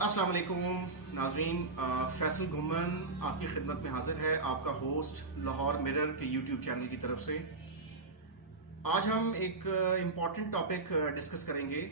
अस्सलाम वालेकुम नाजरीन, फैसल घुमन आपकी खिदमत में हाजिर है, आपका होस्ट लाहौर मिरर के यूट्यूब चैनल की तरफ से। आज हम एक इम्पॉर्टेंट टॉपिक डिस्कस करेंगे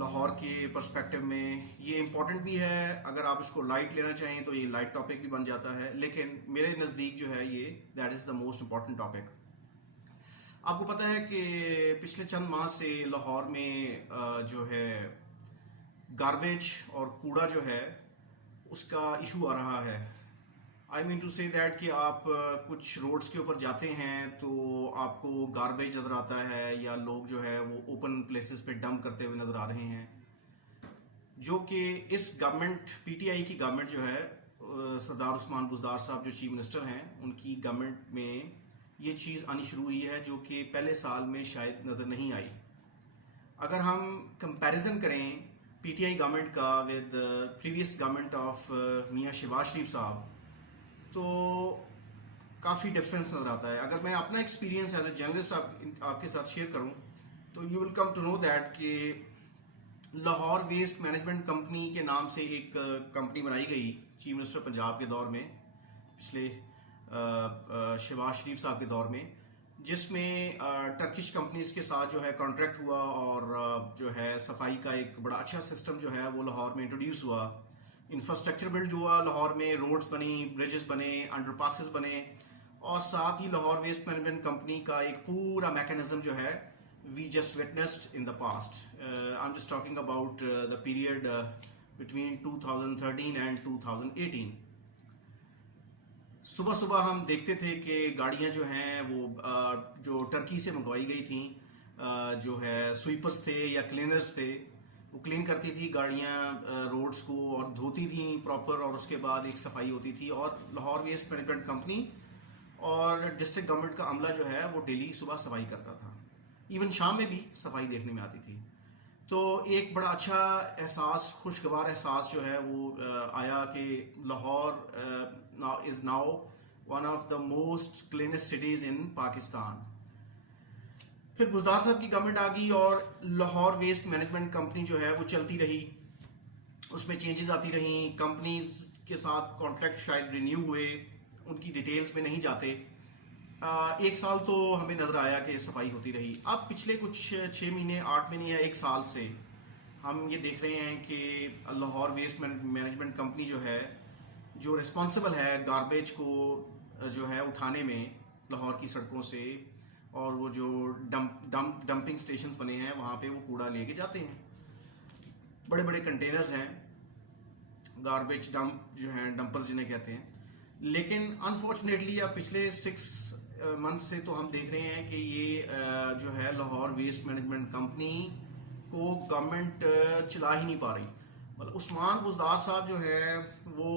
लाहौर के पर्सपेक्टिव में। ये इम्पॉर्टेंट भी है, अगर आप इसको लाइट लेना चाहें तो ये लाइट टॉपिक भी बन जाता है, लेकिन मेरे नज़दीक जो है ये that is the most important topic. आपको पता है कि पिछले चंद माह से लाहौर में जो है गार्बेज और कूड़ा जो है उसका इशू आ रहा है। I mean to say that कि आप कुछ रोड्स के ऊपर जाते हैं तो आपको गार्बेज नज़र आता है, या लोग जो है वो ओपन प्लेसेस पे डंप करते हुए नज़र आ रहे हैं, जो कि इस गवर्नमेंट पीटीआई की गवर्नमेंट जो है सरदार उस्मान बुज़दार साहब जो चीफ मिनिस्टर हैं उनकी गवर्नमेंट में ये चीज़ आनी शुरू हुई है, जो कि पहले साल में शायद नज़र नहीं आई। अगर हम कंपैरिजन करें पीटीआई गवर्नमेंट का विद प्रीवियस गवर्नमेंट ऑफ मियां शहबाज शरीफ साहब, तो काफ़ी डिफरेंस नज़र आता है। अगर मैं अपना एक्सपीरियंस एज ए जर्नलिस्ट आपके साथ शेयर करूं तो you will come to know that कि लाहौर वेस्ट मैनेजमेंट कंपनी के नाम से एक कंपनी बनाई गई चीफ मिनिस्टर पंजाब के दौर में, पिछले शहबाज शरीफ साहब के दौर में, जिसमें टर्किश कंपनीज के साथ जो है कॉन्ट्रैक्ट हुआ और जो है सफाई का एक बड़ा अच्छा सिस्टम जो है वो लाहौर में इंट्रोड्यूस हुआ। इंफ्रास्ट्रक्चर बिल्ड हुआ लाहौर में, रोड्स बनी, ब्रिजेस बने, अंडरपासेस बने, और साथ ही लाहौर वेस्ट मैनेजमेंट कंपनी का एक पूरा मैकेनिज्म जो है we just witnessed in the past. I am just talking about the period between 2013 and 2018। सुबह सुबह हम देखते थे कि गाड़ियां जो हैं वो जो टर्की से मंगवाई गई थी, जो है स्वीपर्स थे या क्लीनर्स थे, वो क्लीन करती थी गाड़ियां रोड्स को और धोती थी प्रॉपर, और उसके बाद एक सफाई होती थी। और लाहौर वेस्ट मैनेजमेंट कंपनी और डिस्ट्रिक्ट गवर्नमेंट का अमला जो है वो डेली सुबह सफाई करता था, इवन शाम में भी सफाई देखने में आती थी। तो एक बड़ा अच्छा एहसास, खुशगवार एहसास जो है वो आया कि Lahore is now one of the most cleanest cities in Pakistan. फिर बुज़दार साहब की गवर्नमेंट आ गई और लाहौर वेस्ट मैनेजमेंट कंपनी जो है वो चलती रही, उसमें चेंजेस आती रहीं, कंपनीज के साथ कॉन्ट्रैक्ट शायद रिन्यू हुए, उनकी डिटेल्स में नहीं जाते। एक साल तो हमें नज़र आया कि सफाई होती रही। अब पिछले कुछ 6 महीने, 8 महीने या 1 साल से हम ये देख रहे हैं कि लाहौर वेस्ट मैनेजमेंट कंपनी जो है, जो रिस्पॉन्सिबल है गार्बेज को जो है उठाने में लाहौर की सड़कों से, और वो जो डंपिंग स्टेशंस बने हैं वहाँ पे वो कूड़ा लेके जाते हैं। बड़े बड़े कंटेनर्स हैं, गार्बेज डंप जो हैं, डंपर्स जिन्हें कहते हैं। लेकिन अनफॉर्चुनेटली अब पिछले 6 मंथ से तो हम देख रहे हैं कि ये जो है लाहौर वेस्ट मैनेजमेंट कंपनी को गवर्नमेंट चला ही नहीं पा रही। मतलब उस्मान बुज़दार साहब जो है वो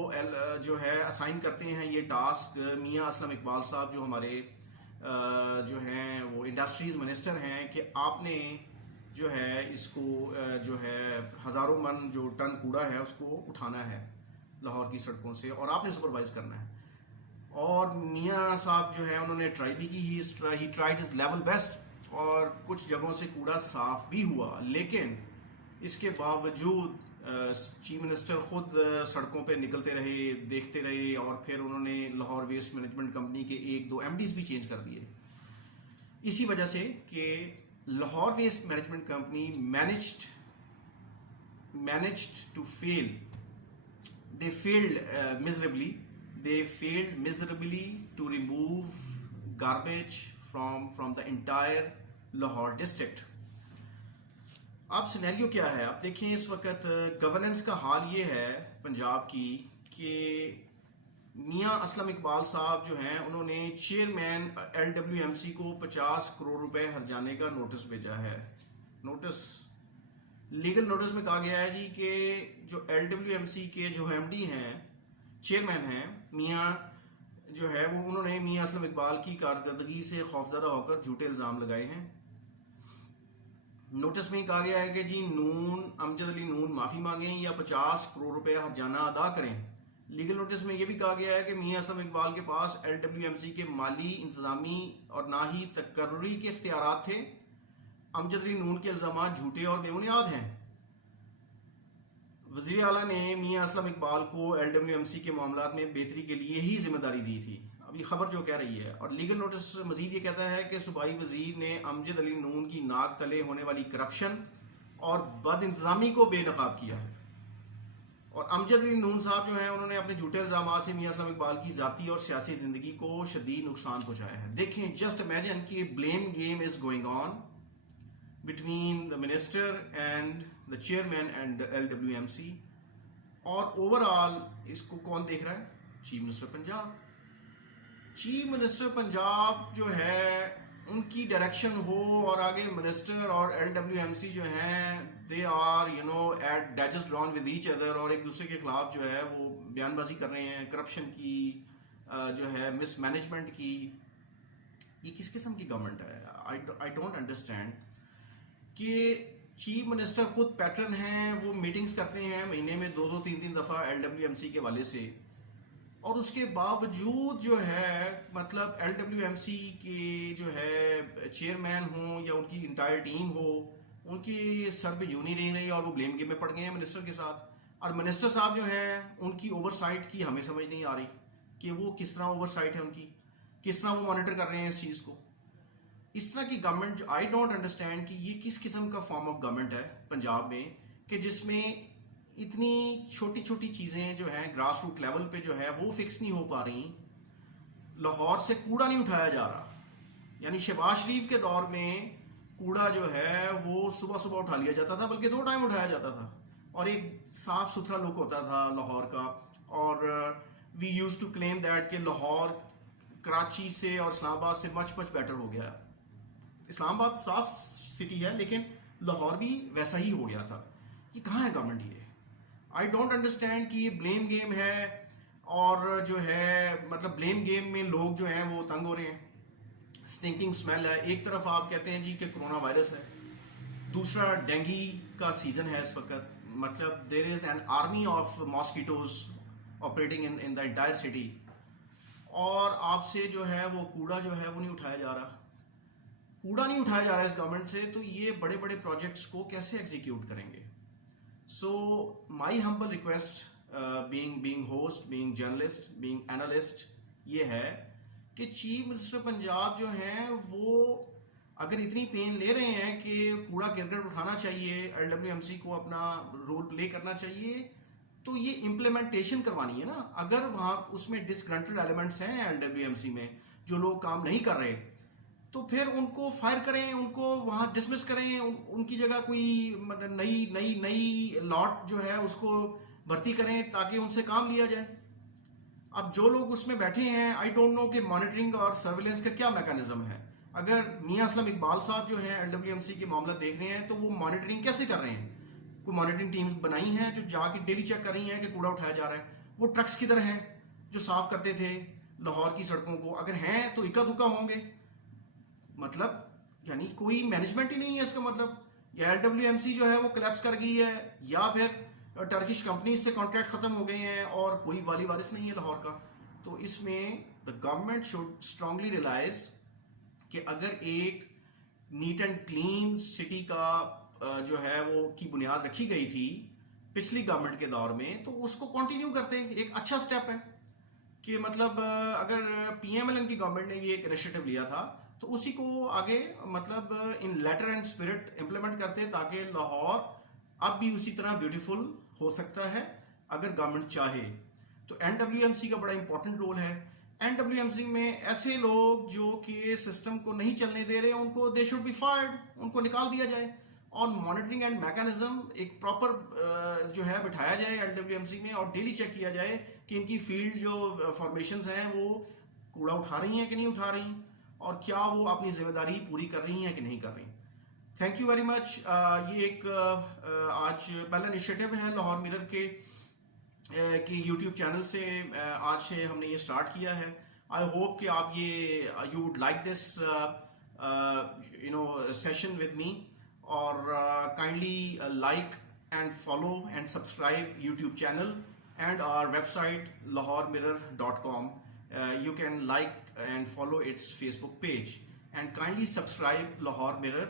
जो है असाइन करते हैं ये टास्क मियां असलम इकबाल साहब जो हमारे जो हैं वो इंडस्ट्रीज़ मिनिस्टर हैं, कि आपने जो है इसको जो है हज़ारों मन जो टन कूड़ा है उसको उठाना है लाहौर की सड़कों से, और आपने सुपरवाइज करना है। और मियां साहब जो है उन्होंने ट्राई भी की, he tried his level best, और कुछ जगहों से कूड़ा साफ भी हुआ। लेकिन इसके बावजूद चीफ मिनिस्टर खुद सड़कों पे निकलते रहे, देखते रहे, और फिर उन्होंने लाहौर वेस्ट मैनेजमेंट कंपनी के 1-2 एमडीज भी चेंज कर दिए, इसी वजह से कि Lahore waste management company managed to fail. They failed miserably to remove garbage from the entire Lahore district. अब सिनेरियो क्या है? आप देखें इस वक्त गवर्नेंस का हाल ये है पंजाब की कि मियां असलम इकबाल साहब जो हैं उन्होंने चेयरमैन LWMC को 50 करोड़ रुपए हर्जाने का नोटिस भेजा है। नोटिस, लीगल नोटिस में कहा गया है जी कि जो LWMC के जो MD हैं, चेयरमैन हैं मियां जो है वो, उन्होंने मियां असलम इकबाल की कारकर्दगी से खौफजदा होकर झूठे इल्ज़ाम लगाए हैं। नोटिस में कहा गया है कि जी अमजद अली नून माफ़ी मांगें या 50 करोड़ रुपए हर्जाना अदा करें। लीगल नोटिस में यह भी कहा गया है कि मियां असलम इकबाल के पास LWMC के माली, इंतजामी और ना ही तकर्रुरी के इख्तियारात थे। अमजद अली नून के इल्ज़ाम झूठे और बेबुनियाद हैं। वज़ीर आला ने मियां असलम इकबाल को LWMC के मामलात में बेहतरी के लिए ही जिम्मेदारी दी थी। अब ये खबर जो कह रही है, और लीगल नोटिस मजीद ये कहता है कि सूबाई वजीर ने अमजद अली नून की नाक तले होने वाली करप्शन और बद इंतज़ामी को बेनकाब किया है। और अमजद अली नून साहब जो हैं, उन्होंने अपने झूठे इल्ज़ाम से मियां असलम इकबाल की ज़ाती और सियासी ज़िंदगी को शदीद नुकसान पहुँचाया है। देखें, जस्ट इमेजिन कि blame game is going on between the minister and the chairman and LWMC, और ओवरऑल इसको कौन देख रहा है? Chief minister Punjab. Chief minister Punjab जो है, उनकी डायरेक्शन हो और आगे मिनिस्टर और LWMC जो हैं, दे आर एट डैजेस ड्रॉन विद ईच अदर, और एक दूसरे के खिलाफ जो है वो बयानबाजी कर रहे हैं, करप्शन की, जो है मिसमैनेजमेंट की। ये किस किस्म की गवर्नमेंट है? आई डोंट अंडरस्टैंड कि चीफ मिनिस्टर खुद पैटर्न हैं, वो मीटिंग्स करते हैं महीने में 2-2 3-3 दफ़ा LWMC के वाले से, और उसके बावजूद जो है मतलब LWMC के जो है चेयरमैन हो या उनकी इंटायर टीम हो, उनकी सर पे जूं नहीं रह रही और वो ब्लेम गेम में पड़ गए हैं मिनिस्टर के साथ। और मिनिस्टर साहब जो हैं, उनकी ओवरसाइट की हमें समझ नहीं आ रही कि वो किस तरह ओवरसाइट है उनकी, किस तरह वो मॉनिटर कर रहे हैं इस चीज़ को। इस तरह की गवर्नमेंट जो आई डोंट अंडरस्टैंड कि ये किस किस्म का फॉर्म ऑफ गवर्नमेंट है पंजाब में, कि जिसमें इतनी छोटी छोटी चीज़ें जो हैं ग्रास रूट लेवल पे जो है वो फिक्स नहीं हो पा रही। लाहौर से कूड़ा नहीं उठाया जा रहा, यानी शहबाज शरीफ के दौर में कूड़ा जो है वो सुबह सुबह उठा लिया जाता था, बल्कि 2 टाइम उठाया जाता था, और एक साफ सुथरा लुक होता था लाहौर का। और we use to claim that कि लाहौर कराची से और इस्लामाबाद से मच मच बेटर हो गया। इस्लामाबाद साफ सिटी है, लेकिन लाहौर भी वैसा ही हो गया था। ये कहाँ है गवर्नमेंट? ये आई डोंट अंडरस्टैंड कि ये ब्लेम गेम है, और जो है मतलब ब्लेम गेम में लोग जो हैं वो तंग हो रहे हैं। स्टिंकिंग स्मेल है। एक तरफ आप कहते हैं जी कि कोरोना वायरस है, दूसरा डेंगू का सीजन है इस वक्त, मतलब there is an army of mosquitoes operating in the entire city, और आपसे जो है वो कूड़ा जो है वो नहीं उठाया जा रहा। कूड़ा नहीं उठाया जा रहा है इस गवर्नमेंट से, तो ये बड़े बड़े प्रोजेक्ट्स को कैसे एग्जीक्यूट करेंगे? So my humble request, being host, being journalist, being analyst, ये है कि चीफ मिनिस्टर पंजाब जो हैं वो अगर इतनी पेन ले रहे हैं कि कूड़ा गिरगिट उठाना चाहिए, LWMC को अपना रोल प्ले करना चाहिए, तो ये इम्प्लीमेंटेशन करवानी है ना। अगर वहाँ उसमें डिसग्रंटेड एलिमेंट्स हैं LWMC में, जो लोग काम नहीं कर रहे, तो फिर उनको फायर करें, उनको वहाँ डिसमिस करें, उनकी जगह कोई मतलब नई लॉट जो है उसको भर्ती करें ताकि उनसे काम लिया जाए। अब जो लोग उसमें बैठे हैं, आई डोंट नो कि मॉनिटरिंग और सर्विलेंस का क्या मैकेनिज्म है। अगर मियां असलम इकबाल साहब जो हैं LWMC के मामला देख रहे हैं, तो वो मॉनिटरिंग कैसे कर रहे हैं? कोई मॉनिटरिंग टीम्स बनाई हैं जो जाके डेली चेक कर रही हैं कि कूड़ा उठाया जा रहा है? वो ट्रक्स किधर हैं जो साफ करते थे लाहौर की सड़कों को? अगर हैं तो इक्का दुक्का होंगे, मतलब यानी कोई मैनेजमेंट ही नहीं है इसका मतलब। या LWMC जो है वो कोलैप्स कर गई है, या फिर टर्किश कंपनीज से कॉन्ट्रैक्ट खत्म हो गए हैं और कोई वाली वारिस नहीं है लाहौर का। तो इसमें the government should strongly realise कि अगर एक नीट एंड क्लीन सिटी का जो है वो की बुनियाद रखी गई थी पिछली गवर्नमेंट के दौर में, तो उसको कंटिन्यू करते हैं। एक अच्छा स्टेप है कि मतलब अगर PMLN की गवर्नमेंट ने ये एक इनिशिएटिव लिया था, तो उसी को आगे मतलब इन लेटर एंड स्पिरिट इंप्लीमेंट करते, ताकि लाहौर अब भी उसी तरह ब्यूटीफुल हो सकता है अगर गवर्नमेंट चाहे। तो NWMC का बड़ा इंपॉर्टेंट रोल है। NWMC में ऐसे लोग जो कि सिस्टम को नहीं चलने दे रहे, उनको दे शुड बी फायर्ड, उनको निकाल दिया जाए, और मॉनिटरिंग एंड मैकेनिज्म एक प्रॉपर जो है बिठाया जाए LWMC में, और डेली चेक किया जाए कि इनकी फील्ड जो फॉर्मेशंस हैं वो कूड़ा उठा रही हैं कि नहीं उठा रही, और क्या वो अपनी जिम्मेदारी पूरी कर रही हैं कि नहीं कर रही। Thank you very much. ये एक आज पहला इनिशिएटिव है लाहौर मिरर के यूट्यूब चैनल से, आज से हमने ये स्टार्ट किया है। आई होप कि आप ये you would like this session with me, और kindly like and follow and subscribe YouTube channel and our website lahoremirror.com. You can like and follow its Facebook page, and kindly subscribe Lahore Mirror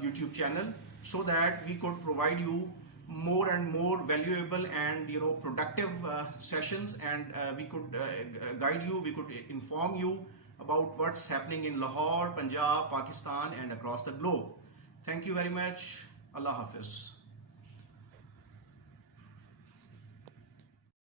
YouTube channel, so that we could provide you more and more valuable and productive sessions, and we could guide you, we could inform you about what's happening in Lahore, Punjab, Pakistan, and across the globe. Thank you very much. Allah Hafiz.